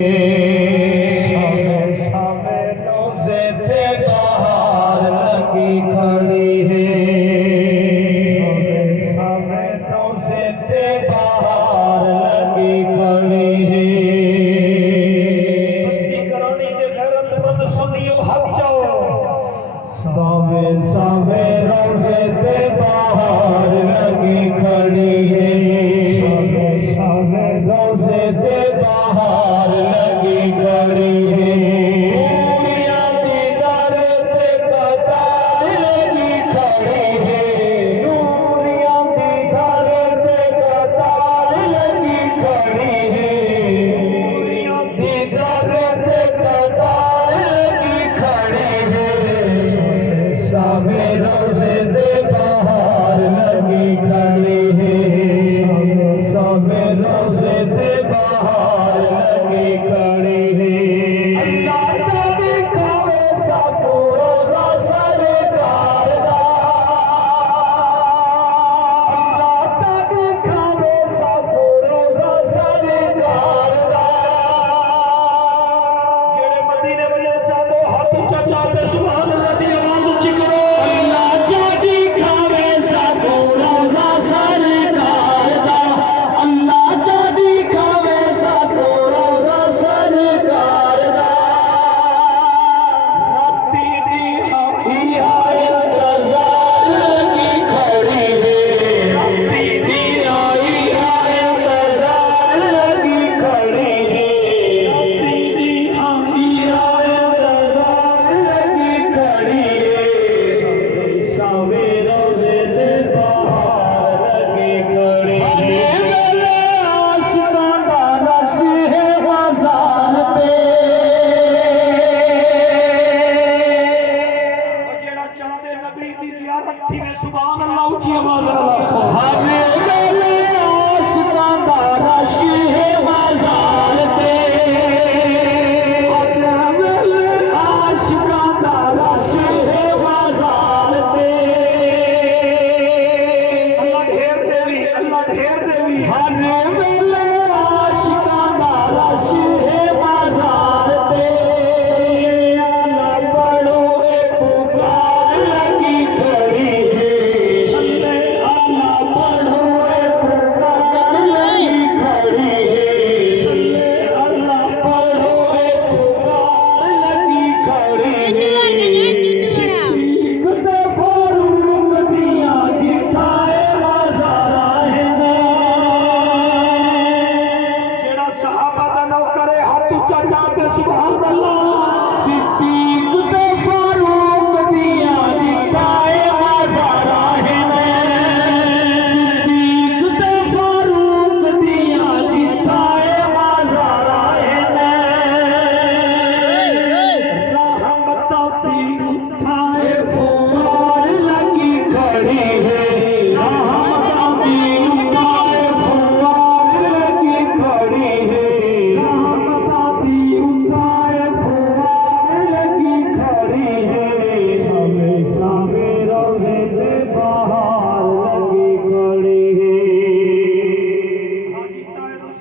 सामे रोज़े ते बहार लगी खड़ी है। सामे रोज़े ते बहार लगी खड़ी है। मस्ती करानी के गैरतमंद सुनियो हक जाओ। सामे सामे रोज़े ते बहार लगी खड़ी है। सामे सामे रोज़े ते बहार लगी खड़ी है। नूरिया दी दर ते कतार लगी खड़ी है। नूरिया दी दर ते कतार लगी खड़ी है। नूरिया दी दर ते कतार लगी खड़ी है। सामे रोज़े ते बहार लगी खड़ी है। सामे रोज़े ते बहार लगी खड़ी है। अल्लाह चाहे खावे साफो रोज़ा सरकार दा। अल्लाह चाहे खावे साफो रोज़ा सरकार दा। जेड़े मदीने वजन चाहते हाथ उच्चा चाहते सुभान अल्लाह दी आवाज़ उच्ची करो। अल्लाह चाहे खावे साफो रोज़ा सरकार दा। अल्लाह चाहे खावे साफो रोज़ा सरकार दा। राती दी हिया इंतज़ार लगी खड़ी है। राती दी हिया इंतज़ार लगी खड़ी है। राती दी हिया इंतज़ार लगी खड़ी है। सामे रोज़े ते बहार लगी खड़ी है। वेले आशिकां दा रश है बाज़ार पे। जेड़ा चाहते नबी दी ज़ियारत थी वे सुभान अल्लाह ऊंची आवाज़ नाल आखो। हर वेले आशिकां दा रश है बाज़ार पे। हर वेले आशिकां दा रश है बाज़ार पे। अल्लाह ढेर देवी, अल्लाह ढेर देवी। हर वेले आशिकां दा रश है बाज़ार पे। सल्ले अला पढ़ो ए पुकार लगी खड़ी है। सल्ले अला पढ़ो ए पुकार लगी खड़ी है। सल्ले अला पढ़ो ए पुकार लगी खड़ी है। सिद्दीक़ ते फारूक दियां जिठाए बाज़ारां हैं। जेड़ा सहाबा दा नौकर है हाथ उच्चा चाहते सुभान अल्लाह।